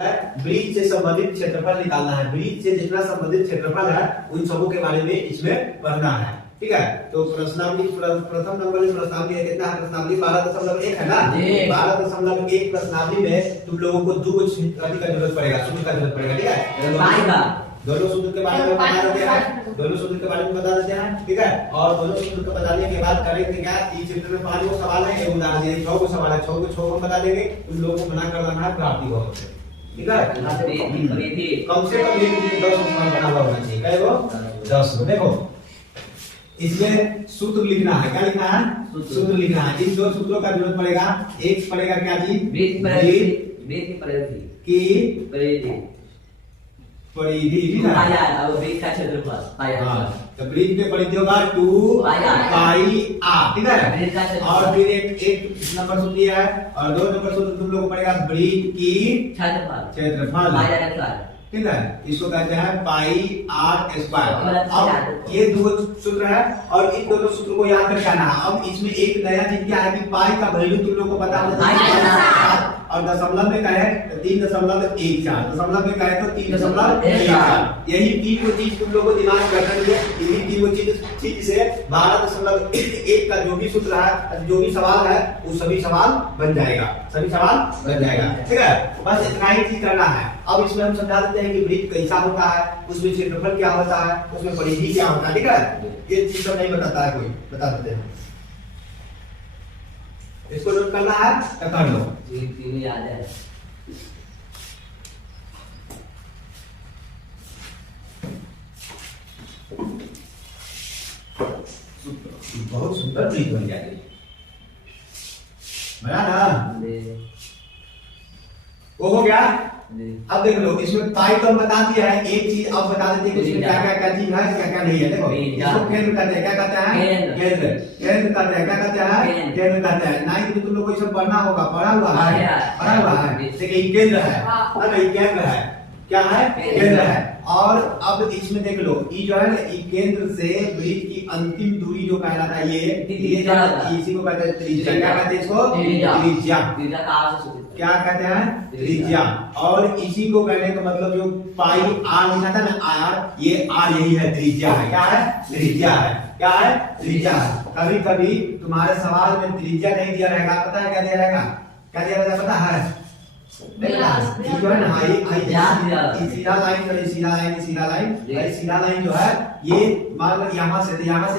Bridge से संबंधित क्षेत्रफल निकालना है। ब्रिज से जितना संबंधित क्षेत्रफल है उन सबों के बारे में इसमें पढ़ना है। ठीक है, तो प्रश्नावली प्रथम नंबर में प्रश्नावली है कितना है? प्रश्नावली 12.1 है ना। 12.1 प्रश्नावली में तुम लोगों को दो अधिक का जरूरत पड़ेगा, सूत्र का जरूरत पड़ेगा। ठीक है, दोनों सूत्र के बारे में बता देते हैं, दोनों सूत्र के बारे में बता देते हैं। ठीक है, और दोनों सूत्र को बताने के बाद करेंगे क्या? इस चैप्टर में 5 गो सवाल है, एक उदाहरण है, 6 गो सवाल है, 6 को बता देंगे। तुम लोगों को मना करना है प्राप्ति हो। ठीक है, कम से कम एक 10 सवाल बना हुआ होना चाहिए। कई गो? 10। देखो इसमें सूत्र लिखना है। क्या लिखना है? सूत्र लिखना है। इन दो सूत्रों का जरूरत पड़ेगा। एक पड़ेगा क्या चीज? परिधि तो ब्रिज पे परिधि होगा 2 पाई आर। ठीक है, और फिर एक नंबर सूत्र है और 2 नंबर सूत्र तुम लोगों को पड़ेगा ब्रिज की क्षेत्रफल। ठीक है, इसको कहते हैं पाई आर स्क्वायर। अब ये दो सूत्र है और इन दोनों सूत्रों को याद करके आना है। अब इसमें एक नया चीज क्या है कि पाई का वैल्यू तुम लोगों को पता होना चाहिए और दशमलव में कहे तो 3.14, दशमलव में कहे तो 3.14। यही 3 को चीज तुम लोगों को दिमाग में रखना चाहिए। यही 3 को चीज से 12.1 का जो भी सूत्र है, जो भी सवाल है, वो सभी सवाल बन जाएगा, सभी सवाल बन जाएगा। ठीक है, बस इतना ही चीज करना है। अब इसमें हम समझा देते हैं कि ब्रिज कैसा होता है, उसमें क्षेत्रफल क्या होता है, उसमें परिधि क्या होता है। ठीक है, ये चीज सब नहीं बताता है कोई, बता देते हैं। इसको नोट करना है तो कर लो। जी याद है। बहुत सुंदर ब्रिज बन जाएगी, बना ना? वो हो गया। अब देख लो, इसमें पाई तो हम बता दिया है। एक चीज अब बता देते हैं कि इसमें क्या क्या चीज है, क्या क्या नहीं है। देखो इसको केंद्र कहते हैं। क्या कहते हैं? केंद्र। केंद्र कहते हैं। क्या कहते हैं? केंद्र कहते हैं। 9th में तुम लोग को इसमें पढ़ना होगा, पढ़ा हुआ है। देखिए ये केंद्र है, ये केंद्र है। क्या है? केंद्र है। और अब इसमें देख लो, ये जो है ना, ये केंद्र से ब्रिज की अंतिम दूरी जो कहलाता है, ये इसी को कहते हैं त्रिज्या। क्या कहते हैं इसको? त्रिज्या। क्या कहते हैं? त्रिज्या। और इसी को कहने का मतलब जो पाई आर लिखा था ना, आर, ये आर यही है, त्रिज्या है। क्या है? त्रिज्या है। क्या है? त्रिज्या है। कभी कभी तुम्हारे सवाल में त्रिज्या नहीं दिया रहेगा, पता है क्या दिया रहेगा? क्या दिया रहेगा पता है? जो है ना, सीधा लाइन जो है, ये मान लो यहाँ से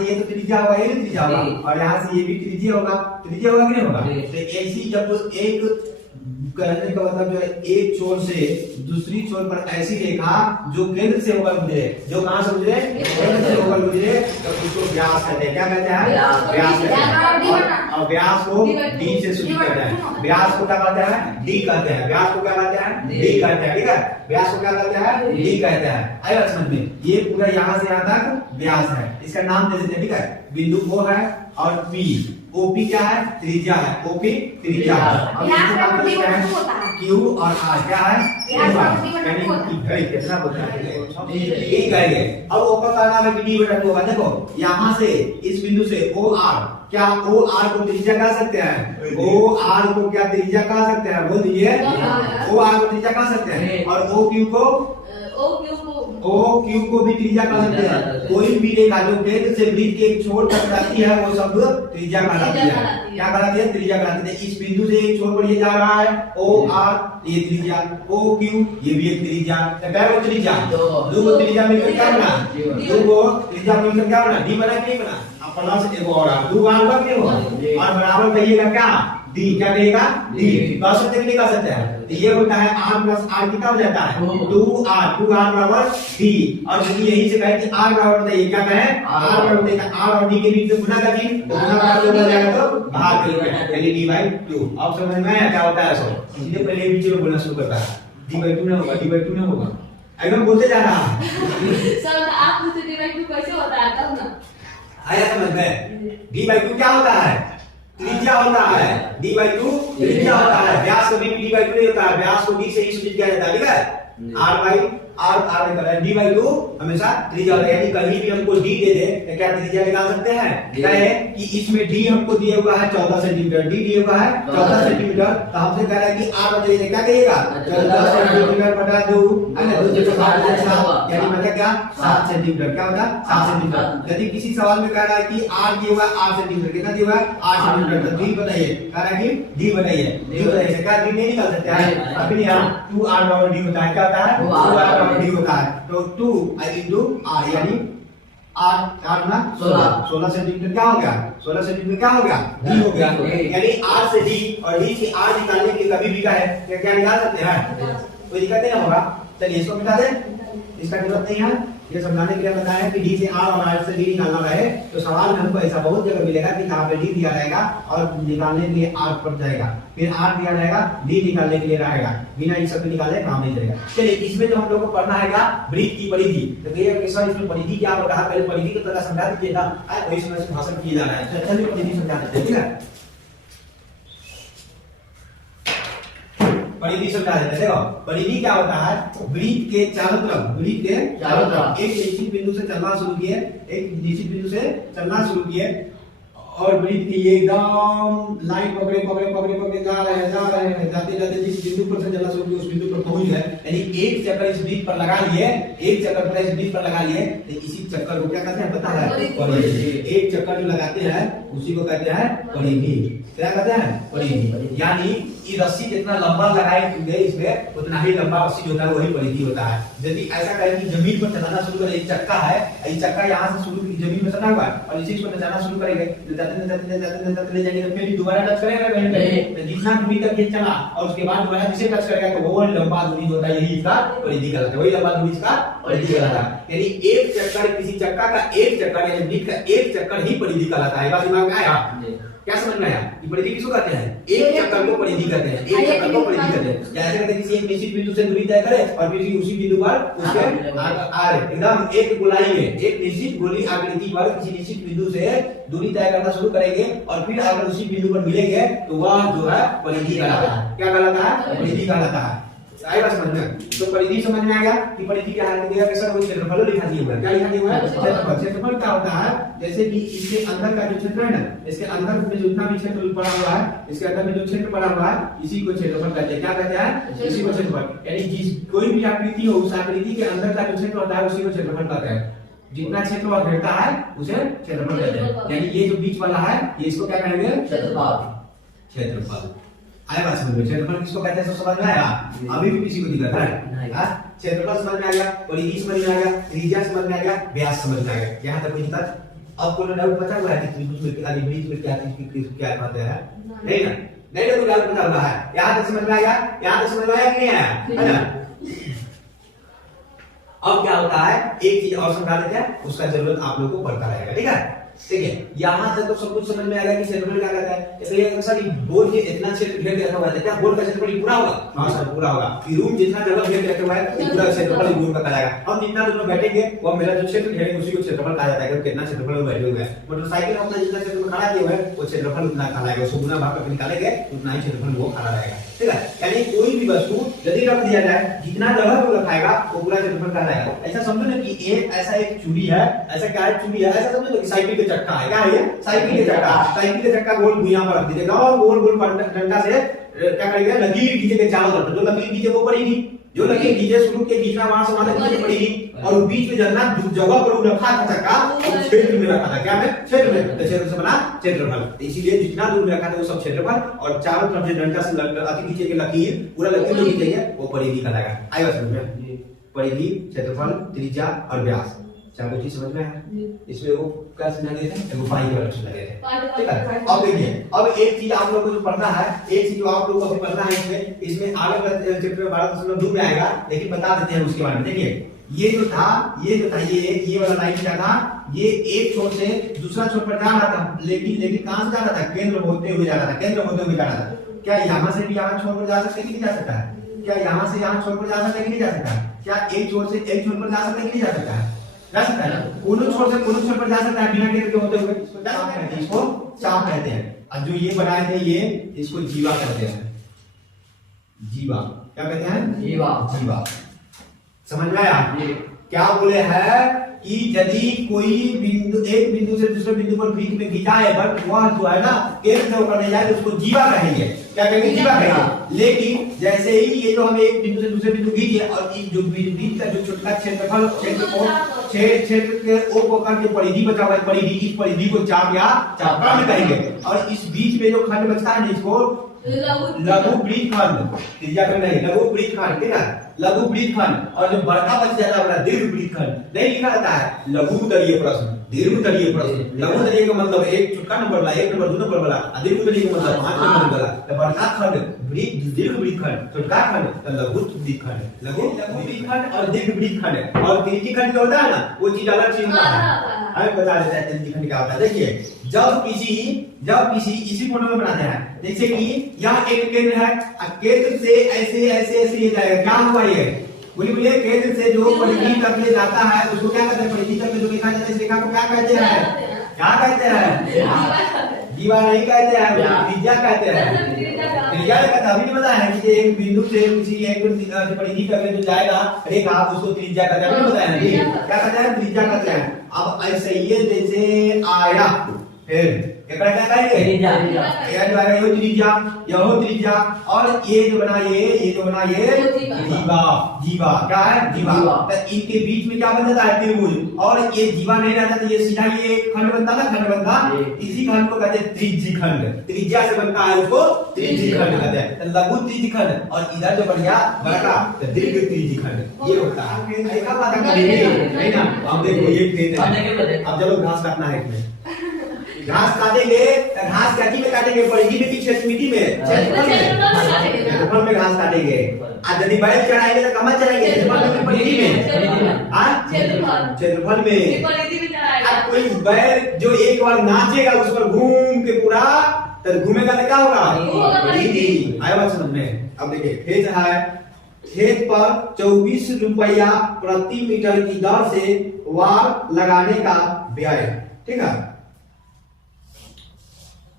ये तो त्रिज्या होगा, ये भी त्रिज्या होगा, और यहाँ से ये भी त्रिज्या होगा। त्रिज्या होगा कि नहीं होगा? तो ऐसी जब एक कहने का मतलब जो है, एक छोर से दूसरी छोर पर ऐसी रेखा जो केंद्र से होकर गुजरे, जो कहां से गुजरे? केंद्र से होकर गुजरे, तो उसको व्यास कहते हैं। क्या कहते हैं? व्यास कहते हैं। और व्यास को डी से सूचित करते हैं। व्यास को क्या कहते हैं? डी कहते हैं। व्यास को क्या कहते हैं? डी कहते हैं। ठीक है, व्यास को क्या कहते हैं? डी कहते हैं। आया समझ में? ये पूरा यहाँ से यहाँ तक व्यास है, इसका नाम दे देते हैं। ठीक है, बिंदु O है और P, OP क्या है? त्रिज्या है। OP त्रिज्या है। और Q और R क्या है? कितना बोलते हैं? ठीक है। अब ऊपर का नाम है D बटा 2 होगा। देखो यहाँ से इस बिंदु से OR, क्या OR को त्रिज्या कह सकते हैं? OR को क्या त्रिज्या कह सकते हैं? बोल दीजिए। OR को त्रिज्या कह सकते हैं। और OQ को भी त्रिज्या कह सकते हैं। कोई भी रेखा जो केंद्र से ब्रिज के एक छोर तक जाती है, वो सब त्रिज्या कहलाती है। क्या कहलाती है? त्रिज्या कहलाती है। इस बिंदु से एक छोर पर ये जा रहा है, OR, ये त्रिज्या, OQ, ये भी एक त्रिज्या। तो त्रिज्या दो त्रिज्या मिलकर क्या बना? दो त्रिज्या मिलकर क्या बना? डी बना कि नहीं बना? प्लस एक और दो बार होगा कि होगा, और बराबर कहिएगा क्या? डी। क्या कहेगा? डी। कह सकते हैं कि नहीं कह सकते हैं? तो ये होता है r प्लस r कितना हो जाता है? 2r बराबर d। और यदि यही से कहे कि r बराबर बताइए, क्या कहे? r बराबर बताइए, r और d के बीच में गुना कर दी, तो गुना बराबर हो जाएगा तो भाग करोगे, यानी d/2। अब समझ में आया क्या होता है? सो इसलिए पहले बीच में बोलना शुरू करता है, d/2 नहीं होगा, d/2 नहीं होगा, एकदम बोलते जा रहा है। सर आप मुझे d/2 कैसे होता है तब ना? आया समझ में? d/2 क्या होता है? त्रिज्या होता है। d/2 त्रिज्या होता है। व्यास कभी भी d/2 नहीं होता है, व्यास को d से ही सूचित किया जाता है। ठीक है, r बाई r में कर रहा है d बाई 2 हमेशा त्रिज्या होता है, यानी कहीं भी हमको d दे दे तो क्या त्रिज्या निकाल सकते हैं। क्या है कि इसमें d हमको दिया हुआ है 14 सेंटीमीटर, d दिया हुआ है 14 सेंटीमीटर, तो हमसे कह रहा है कि r बटे क्या कहिएगा 14 सेंटीमीटर बटा 2 है ना, 2 से 7 यानी मतलब क्या 7 सेंटीमीटर, क्या होता है 7 सेंटीमीटर। यदि किसी सवाल में कह रहा है कि r दिया हुआ है 8 सेंटीमीटर, कितना दिया हुआ है 8 सेंटीमीटर, तो d बताइए, कह रहा है कि d बताइए, d बताइए, क्या d नहीं निकाल सकते हैं अभी यहाँ 2r बराबर d होता है, क्या होता है 2r बराबर d होता है, तो 2 into r यानी 8 ना 16 सेंटीमीटर क्या हो गया 16 सेंटीमीटर क्या हो गया d हो गया, यानी r से d और d से r निकालने के कभी भी का है क्या निकाल सकते हैं, कोई दिक्कत नहीं होगा। चलिए इसको मिटा दें, इसका जरूरत नहीं है, ये समझाने के लिए बताया कि d से r और r से d निकालना रहे तो सवाल में हमको ऐसा बहुत जगह मिलेगा कि यहाँ पे d दिया रहेगा और निकालने के लिए r पड़ जाएगा, फिर r दिया रहेगा d निकालने के लिए रहेगा, बिना इस सब निकाले काम नहीं चलेगा। चलिए इसमें जो हम लोग को पढ़ना है क्या वृत्त की परिधि, तो कहिए कि सर इसमें परिधि क्या हो रहा है, पहले परिधि को थोड़ा समझा दीजिएगा, वही समय से भाषण किया जा रहा है, चलिए परिधि समझा देते हैं, ठीक है परिधि समझा देते हैं। देखो परिधि क्या होता है, वृत्त के चारों तरफ एक निश्चित बिंदु से चलना शुरू किए, एक निश्चित बिंदु से चलना शुरू किए और वृत्त की एकदम लाइन पकड़े जा रहे हैं जाते जाते जिस बिंदु पर से चलना शुरू किए उस बिंदु पर पहुंच गए, यानी एक चक्कर इस वृत्त पर लगा लिए, एक चक्कर इस वृत्त पर लगा लिए, तो इसी चक्कर को क्या कहते हैं पता है परिधि। एक चक्कर जो लगाते हैं उसी को कहते हैं परिधि, क्या कहते हैं परिधि, यानी ये रस्सी जितना लंबा लगाएंगे इसमें उतना ही लंबा रस्सी जो होता है वही परिधि होता है। यदि ऐसा करें कि जमीन पर चलाना शुरू करें, एक चक्का है, ये चक्का यहाँ से शुरू जमीन में चला हुआ है और इसी को चलाना शुरू करेंगे जाते जाएंगे तो फिर दोबारा टच करेगा कहीं पे, जितना दूरी तक ये चला और उसके बाद दोबारा जिसे टच करेगा तो वो लंबा दूरी होता है, यही इसका परिधि कहलाता है, वही लंबा दूरी इसका परिधि कहलाता है। यानी एक चक्कर किसी चक्का का एक चक्कर यानी वृत्त का एक चक्कर ही परिधि कहलाता है। बात दिमाग में आया, क्या समझ में आया कि परिधि किसको कहते हैं, एक चक्कर को परिधि कहते हैं, एक चक्कर को परिधि कहते हैं। जैसे कहते हैं किसी एक निश्चित बिंदु से दूरी तय करे और फिर उसी बिंदु पर उसके एकदम एक गोलाई में एक निश्चित गोली आकृति पर किसी निश्चित बिंदु से दूरी तय करना शुरू करेंगे और फिर अगर उसी बिंदु पर मिलेंगे तो वह जो है परिधि कहलाता है। क्या कहलाता है, परिधि कहलाता है। आई बात समझ में, तो परिधि समझ में आ गया कि परिधि क्या है, देखिए सर वो क्षेत्रफल लिखा दिया हुआ है, क्या लिखा दिया हुआ है क्षेत्रफल। क्षेत्रफल क्या होता है, जैसे कि इसके अंदर का जो क्षेत्र है ना, इसके अंदर में जितना भी क्षेत्र पड़ा हुआ है, इसके अंदर में जो क्षेत्र पड़ा हुआ है इसी को क्षेत्रफल कहते हैं। क्या कहते हैं, इसी को क्षेत्रफल, यानी जिस कोई भी आकृति हो उस आकृति के अंदर का जो क्षेत्र होता है उसी को क्षेत्रफल कहते हैं। जितना क्षेत्र वह घेरता है उसे क्षेत्रफल कहते हैं। यानी ये जो बीच वाला है ये इसको क्या कहेंगे क्षेत्रफल। आया बात समझ में, क्षेत्रफल किसको कहते हैं सब समझ में आया, अभी भी किसी को दिक्कत है, क्षेत्रफल समझ में आ गया, परिधि समझ में आ गया, त्रिज्या समझ में आ गया, व्यास समझ में आ गया, यहाँ तक कोई दिक्कत। अब कोई डाउट बचा हुआ है कि त्रिभुज में क्या चीज क्या कहते हैं, नहीं ना, नहीं तो डाउट बचा हुआ है, यहाँ तक समझ में आ गया, यहाँ तक समझ में आया कि नहीं आया, है ना। अब क्या होता है, एक चीज और समझा देते हैं, उसका जरूरत आप लोगों को पड़ता रहेगा, ठीक है। ठीक है, यहाँ तक तो सब कुछ समझ में आ गया कि क्षेत्रफल क्या कहता है। इसलिए सर बोर्ड के इतना क्षेत्र घेर के रखा हुआ है, क्या बोर्ड का क्षेत्रफल पूरा होगा, हाँ सर पूरा होगा। रूम जितना जगह घेर के रखा हुआ है पूरा क्षेत्रफल रूम का कहलाएगा। हम जितना दूर में बैठेंगे वो मेरा जो क्षेत्र घेरेंगे उसी को क्षेत्रफल कहा जाता है, कितना क्षेत्रफल में बैठे हुए हैं। मोटरसाइकिल में अपना जितना क्षेत्र में खड़ा किया हुआ है वो क्षेत्रफल उतना कहलाएगा, उसको गुना भाग करके निकालेंगे उतना ही क्षेत्रफल वो खड़ा रहेगा, ठीक है। यानी कोई भी वस्तु यदि रख दिया जाए जितना जगह वो रखाएगा वो पूरा क्षेत्रफल कहलाएगा। ऐसा समझो ना कि एक ऐसा एक चूड़ी है, ऐसा क्या है चूड़ी है, ऐसा समझो कि साइकिल के चक्का है, क्या है साइकिल के चक्का, साइकिल के चक्का गोल भुइयां पर रख दीजिएगा और गोल गोल डंडा से क्या करेंगे लकीर खींचेंगे चारों तरफ, जो लकीर खींचे वो पड़ेगी, जो लकीर खींचे शुरू के खींचना वहां से वहां तक पड़ेगी और बीच में जन्ना जगह पर रखा था चक्का क्षेत्र में रखा था, क्या में क्षेत्र में, तो क्षेत्र से बना क्षेत्रफल। इसीलिए जितना दूर में रखा था वो सब क्षेत्रफल और चारों तरफ जो डंडा से अति खींचे लकीर पूरा लकीर जो खींचेंगे वो परिधि कहलाएगा। आएगा समझ में, परिधि, क्षेत्रफल, त्रिज्या और व्यास, चारों चीज समझ में है। इसमें वो क्या समझा देते हैं, वो पाई का लक्षण लगे थे, ठीक है। अब देखिए, अब एक चीज आप लोगों को जो पढ़ना है, एक चीज जो आप लोगों को अभी पढ़ना है इसमें आगे चैप्टर 12.2 में आएगा, लेकिन बता देते हैं उसके बारे में। देखिए ये जो था ये वाला लाइन क्या था, ये एक छोर से दूसरा छोर पर जा रहा था, लेकिन कहां से जा रहा था, केंद्र होते हुए जा रहा था, केंद्र होते हुए जा रहा था। क्या यहाँ से भी यहाँ छोर पर जा सकते कि नहीं जा सकता है, क्या यहाँ से यहाँ छोर पर जा सकता है कि नहीं जा सकता है, क्या एक छोर से एक छोर पर जा सकता है कि नहीं जा सकता है, जा सकता है। कोनो छोर से कोनो छोर पर जा सकता है बिना केंद्र के होते हुए, इसको क्या कहते हैं, इसको चाप कहते हैं। और जो ये बनाए थे ये इसको जीवा कहते हैं, जीवा क्या कहते हैं, जीवा। समझ में आया? क्या बोले हैं कि यदि कोई बिंदु एक बिंदु से दूसरे बिंदु पर बीच में खींचा है बट वह जो है ना केंद्र से होकर नहीं जाए तो उसको जीवा कहेंगे। क्या कहेंगे? जीवा कहेंगे। लेकिन जैसे ही ये जो हम एक बिंदु से दूसरे बिंदु खींचे और इस जो बीच का जो छोटा क्षेत्रफल क्षेत्र के ओ को करके परिधि बचा हुआ है, परिधि, इस परिधि को चाप या चापखंड कहेंगे। और इस बीच में जो खंड बचता है इसको लघु वृत्तखंड, त्रिज्या खंड नहीं, लघु वृत्तखंड, ठीक है, लघु वृत्तखंड। और जो बड़का बच जाता है दीर्घ वृत्तखंड नहीं लिखा रहता है लघु उत्तरीय प्रश्न, दीर्घ उत्तरीय प्रश्न। लघु उत्तरीय का मतलब एक छोटा नंबर वाला, एक नंबर, दो नंबर वाला, दीर्घ उत्तरीय का मतलब 5 नंबर वाला। तो बड़का खंड वृत्त, दीर्घ वृत्तखंड, छोटा खंड तो लघु वृत्तखंड, लघु वृत्तखंड और दीर्घ वृत्तखंड। और त्रिज्यी खंड जो होता है ना वो चीज अलग चीज होता है। हमें बता देता है त्रिज्यी खंड क्या होता है। देखिए जब किसी इसी फोटो में बनाते हैं, जैसे कि यहाँ एक केंद्र है, केंद्र से ऐसे ऐसे ऐसे ये जाएगा, क्या हुआ ये? बोलिए केंद्र से जो परिधि तक ले जाता है उसको क्या कहते हैं? परिधि तक जो लिखा जाता है इस रेखा को क्या कहते हैं? क्या कहते हैं? जीवा नहीं कहते हैं, त्रिज्या कहते हैं। त्रिज्या का अभी नहीं बताया है कि एक बिंदु से किसी एक परिधि तक जो जाएगा रेखा उसको त्रिज्या कहते हैं। अभी बताया है क्या कहते हैं? त्रिज्या कहते हैं। अब ऐसे ये जैसे आया फिर एकड़ा क्या कहेंगे? त्रिज्या। ये जो है ये त्रिज्या, यह त्रिज्या। और ये जो बना ये जो बना ये जीवा, जीवा क्या है? जीवा। तो इनके बीच में क्या बन जाता है? त्रिभुज। और ये जीवा नहीं रहता तो ये सीधा ये खंड बनता ना, खंड बनता, इसी खंड को कहते हैं त्रिज्यी खंड। त्रिज्या से बनता है उसको त्रिज्यी खंड कहते हैं। तो लघु त्रिज्यी खंड और इधर जो बन गया बड़का तो दीर्घ त्रिज्यी खंड ये होता है। देखा बात नहीं ना? अब देखो ये खेत है, अब चलो घास काटना है इसमें। घास काटेंगे तो घास काटी में काटेंगे, परिधि में कि क्षेत्रमिति में? क्षेत्रफल में घास काटेंगे। आज यदि बैल चढ़ाएंगे तो कहाँ चढ़ाएंगे? क्षेत्रफल में, परिधि में? क्षेत्रफल में। अब कोई बैल जो एक बार नाचेगा उस पर घूम के पूरा तो घूमेगा तो क्या होगा? परिधि। आया बात समझ में? अब देखिए खेत है, खेत पर 24 रुपया प्रति मीटर की दर से वार लगाने का व्यय, ठीक है,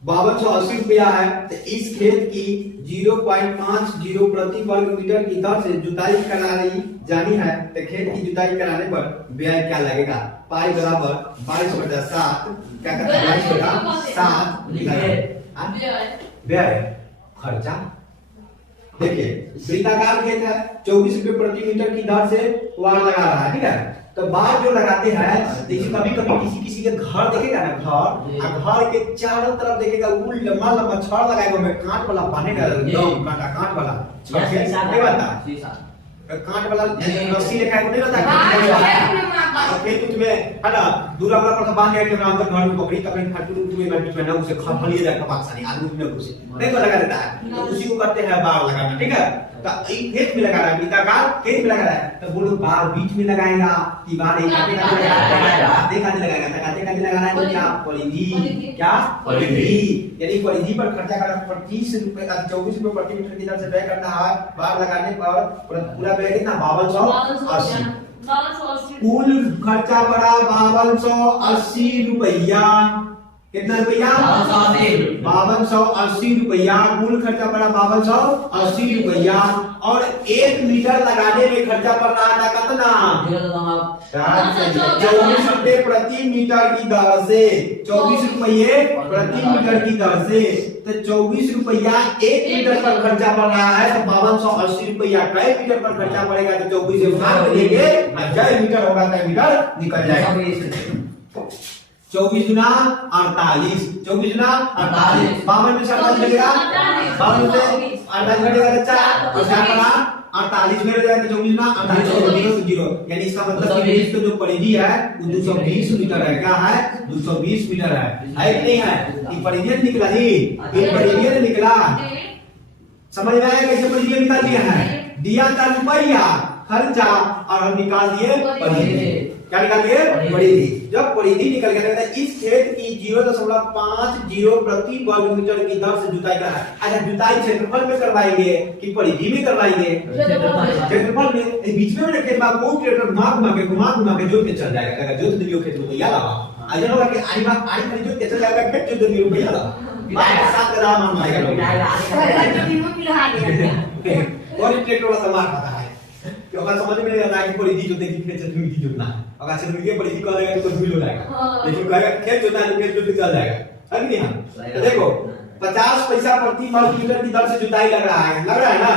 5280 रुपया है। तो इस खेत की 0.50 प्रति वर्ग मीटर की दर से जुताई कराई जानी है। तो खेत की जुताई कराने पर व्यय क्या लगेगा? पाई बराबर 22/7, क्या कहते हैं? 22/7 व्यय खर्चा। देखिए वृत्ताकार खेत है, 24 रुपए प्रति मीटर की दर से वार लगा रहा है, ठीक है। तो बार जो लगाते हैं देखिए कभी कभी किसी के घर देखेगा ना, घर के चारों तरफ देखेगा वो लंबा लंबा छड़ लगाएगा, में कांट वाला बांधेगा, एकदम कांट वाला नहीं बनता, कांट वाला रस्सी लेकर नहीं रहता खेत में है ना, दूरा पर बांध के अंदर घर में पकड़ी तकड़ी खटू में बैठ में ना उसे खलिए जाए कपाक आलू में घुसे नहीं तो लगा देता है, तो उसी को कहते हैं बार लगाना, ठीक है। तो खेत में लगा रहा है, वृत्ताकार खेत में लगा रहा है, तो बोलो बार बीच में लगाएगा कि बार एक काटे काटे लगाएगा, काटे काटे लगा रहा है तो क्या? परिधि। क्या? परिधि। यानी परिधि पर खर्चा कर 25 रुपए 24 रुपए प्रति मीटर की दर से व्यय करता है। बार लगाने पर पूरा व्यय कितना? 5280। कुल खर्चा पड़ा 5280 रुपया। कितना रुपया? 5280 रुपया कुल खर्चा पड़ा, 5280 रुपया। और 1 मीटर लगाने में खर्चा पड़ रहा था कितना? 24 रुपए प्रति मीटर की दर से, 24 रुपये प्रति मीटर की दर से। तो 24 रुपया 1 मीटर पर खर्चा पड़ रहा है, तो 5280 रुपया कई मीटर पर खर्चा पड़ेगा? तो 24 से भाग देंगे, जय मीटर होगा कई मीटर निकल जाएगा। 24 गुना 48, 24 गुना 48, 52 में 48 लगेगा, 52 से 48 घटेगा तो 4, तो 4 बना 48 में हो जाएगा, 24 गुना 48 0, यानी इसका मतलब कि इसका जो परिधि है वो 220 मीटर है। क्या है? 220 मीटर है कि नहीं है? ये परिधि निकला ही, ये परिधि निकला। समझ में आया कैसे परिधि निकाल दिया है? दिया था रुपया खर्चा और हम निकाल दिए परिधि। क्या निकाल दिए? परिधि। जब परिधि निकल गया तो इस खेत की 0.50 प्रति वर्ग मीटर की दर से जुताई करा है। अच्छा जुताई क्षेत्रफल में करवाएंगे कि परिधि में करवाएंगे? क्षेत्रफल में। बीच में खेत में को ट्रैक्टर घुमा के जोत के चल जाएगा, अगर जोत दियो खेत में तो याद आवा आज होगा कि आड़ी खरीद जोत के चल जाएगा, खेत जोत दियो रुपया लावा 7 ग्राम हम मारेगा और ट्रैक्टर वाला सामान खाता है तो अगर समझ में नहीं आता कि परिधि जोते की खेत से मिट्टी जोतना है, अगर से मिट्टी परिधि कर देगा तो भूल हो जाएगा, लेकिन कहेगा खेत जोतना है तो खेत जोत चल जाएगा, है कि नहीं? तो देखो 50 पैसा प्रति वर्ग मीटर की दर से जुताई लग रहा है ना?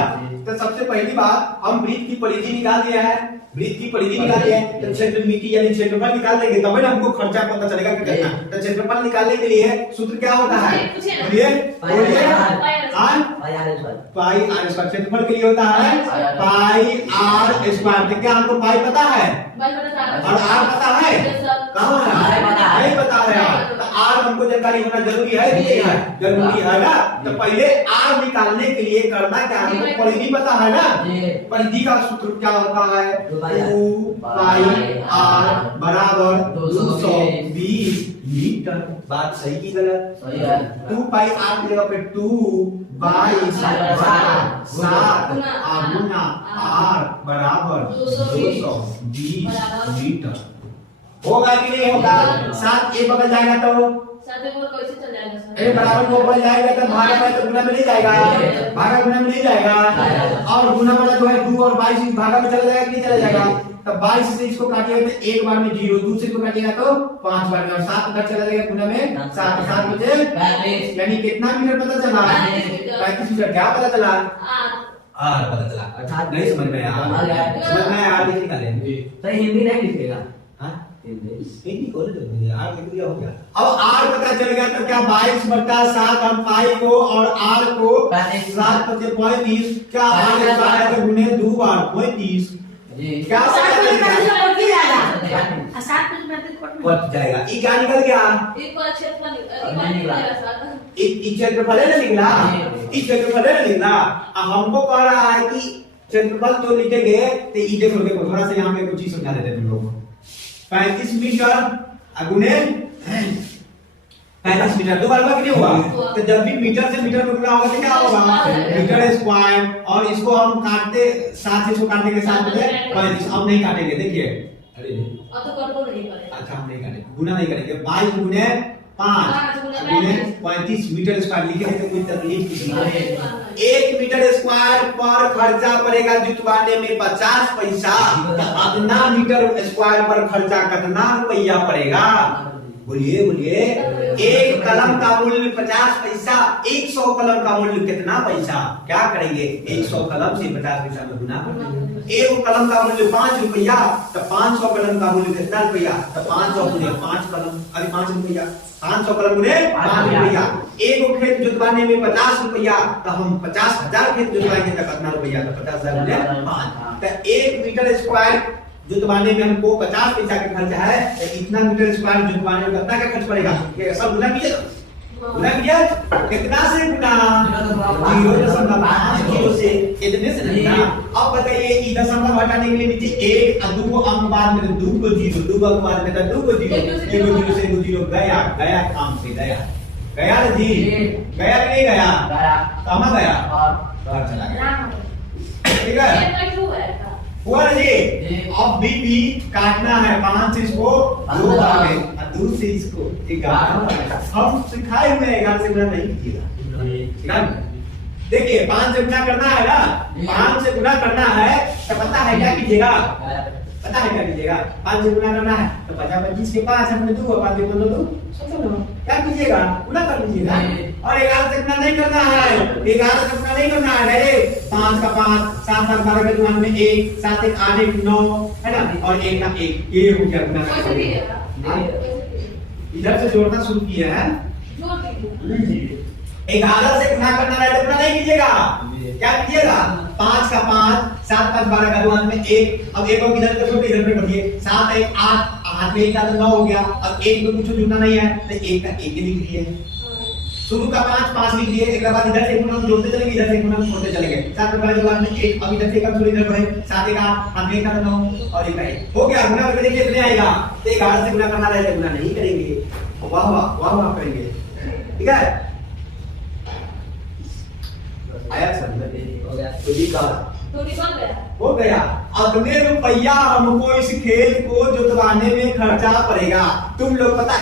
तो सबसे पहली बात हम वृत्त की परिधि निकाल दिया है, वृत्त की परिधि निकाल दिया है, तो क्षेत्र मिट्टी यानी क्षेत्रफल निकाल देंगे तब ना हमको खर्चा पता चलेगा कि कितना। तो क्षेत्रफल निकालने के लिए सूत्र क्या होता है? बोलिए बोलिए, पाई आर स्क्वायर। क्षेत्रफल के लिए होता है पाई आर स्क्वायर। तो क्या हमको पाई पता है और आर पता है? कहाँ है? नहीं पता है। तो आर हमको जानकारी होना जरूरी है कि नहीं है? जरूरी है ना? तो पहले आर निकालने के लिए करना क्या है? हमको परिधि पता है ना? परिधि का सूत्र क्या होता है? 2 पाई आर बराबर 220 मीटर। बात सही की गलत? 2 पाई आर की जगह पे 2 22 7 गुना आर बराबर 220 मीटर। होगा कि नहीं होगा? 7 ए बगल जाएगा तो कैसे चल जाएगा सर? ए बराबर को बगल जाएगा तो भागा में तो गुना में नहीं जाएगा, भागा गुना में नहीं जाएगा। और गुना वाला जो है 2 और 22 भागा में चला जाएगा कि नहीं चला जाएगा? तब 22 से इसको काटिएगा तो एक बार में 0, 2 से इसको काटिएगा तो 5 बार में, और 7 उधर चला जाएगा गुना में 7 7 बचे 35। यानी कितना मीटर पता चला? 35 मीटर। क्या पता चला? आर पता चला। अच्छा नहीं समझ में आया? समझ में आया? आर लिख निकालेंगे तो हिंदी नहीं लिखेगा। हां हिंदी बोल दो, आर लिख दिया हो गया। अब आर पता चल गया तो क्या 22/7 हम पाई को और आर को 7 बचे 35। क्या आर स्क्वायर को गुने 2 बार 35 क्या पट जाएगा? ई क्या निकल गया? ई क्षेत्रफल है ना निकला? ई क्षेत्रफल है ना निकला? हमको कह रहा है कि क्षेत्रफल तो लिखेंगे तो ई देखो देखो थोड़ा सा यहाँ पे कुछ चीज समझा देते हैं तुम लोगों को। 35 मीटर गुने 35 मीटर 2 बार हुआ कि नहीं हुआ? तो जब भी मीटर से मीटर में गुना होगा तो क्या होगा? Metre square. और इसको हम काटते 7 से इसको काटने के साथ में 35। हम नहीं काटेंगे, देखिए अरे अच्छा हम नहीं काटेंगे, गुना नहीं करेंगे। 22 गुने 5 गुने 35 मीटर स्क्वायर लिखे हैं तो कोई तकलीफ किसी नहीं। 1 मीटर स्क्वायर पर खर्चा पड़ेगा जुतवाने में 50 पैसा। अपना मीटर स्क्वायर पर खर्चा कितना रुपया पड़ेगा? बोलिए बोलिए। एक कलम का मूल्य 50 पैसा, 100 कलम का मूल्य कितना पैसा? क्या करेंगे? 100 कलम से 50 पैसा में गुना करेंगे। एक कलम का मूल्य 5 रुपया तो 500 कलम का मूल्य कितना रुपया? तो 500 गुने 5 कलम, अरे 5 रुपया, 500 कलम गुने 5 रुपया। एक खेत जुतवाने में 50 रुपया तो हम 50,000 खेत जुतवाएंगे तो कितना रुपया? तो 50,000 गुने 5। तो 1 मीटर स्क्वायर जुतवाने में हमको 50 पैसा का खर्च है, तो इतना मीटर स्क्वायर जुतवाने में कितना का खर्च पड़ेगा? ये सब गुना कीजिए, गुना कीजिए। कितना से गुना? 0.5 से कितने से गुना? अब बताइए ई दशमलव हटाने के लिए नीचे 1 और 2 अंक बाद में 2 को 0, 2 अंक बाद में 2 को 0, 1 को 0 से 0 गया गया काम से गया गया ना जी? गया कि नहीं गया? कहां गया? बाहर चला गया। ठीक है हुआ ना जी? अब भी काटना है 5 से इसको 2 बार में और 2 से इसको 11। हम सिखाए हुए 11 से गुना नहीं कीजिएगा। देखिए 5 से गुना करना है ना, 5 से गुना करना है तो पता है क्या कीजिएगा? पता है क्या कीजिएगा? 5 से गुना करना है तो 50 25 के 5 हमने 2 5 से 2 क्या कीजिएगा? गुना कर लीजिएगा। और 11 से गुना नहीं करना है, 11 से गुना नहीं करना है, डायरेक्ट 5 का 5 7 7 12 के दुकान में 1 7 1 8 1 9 है ना, और 1 का 1 ये हो गया गुना। इधर से जोड़ना शुरू किया है। 11 से गुना करना है तो गुना नहीं कीजिएगा, क्या कीजिएगा? 5 का 5 7 5 12 का दुकान में 1। अब 1 को इधर छोड़ इधर में रखिए, 7 1 8 हाथ में 1 का तो 9 हो गया। अब 1 को कुछ जुड़ना नहीं है तो 1 का 1 लिख लिए, शुरू का 5 5 लिख लिए। एक बाद इधर से गुना जोड़ते चलेंगे, इधर से गुना छोड़ते चलेंगे। 7 वाले दुकान में 1, अब इधर से कम थोड़ी इधर बढ़े 7 1 8 हाथ में 1 का 9 और 1 का 1 हो गया। गुना करके देखिए कितने आएगा? तो 11 से गुना करना रहेगा, गुना नहीं करेंगे। वाह वाह वाह वाह करेंगे। ठीक है आया समझ हो गया? तो ये हो गया। अगले रुपया हमको इस खेत को जुतवाने में खर्चा पड़ेगा। तुम लोग पता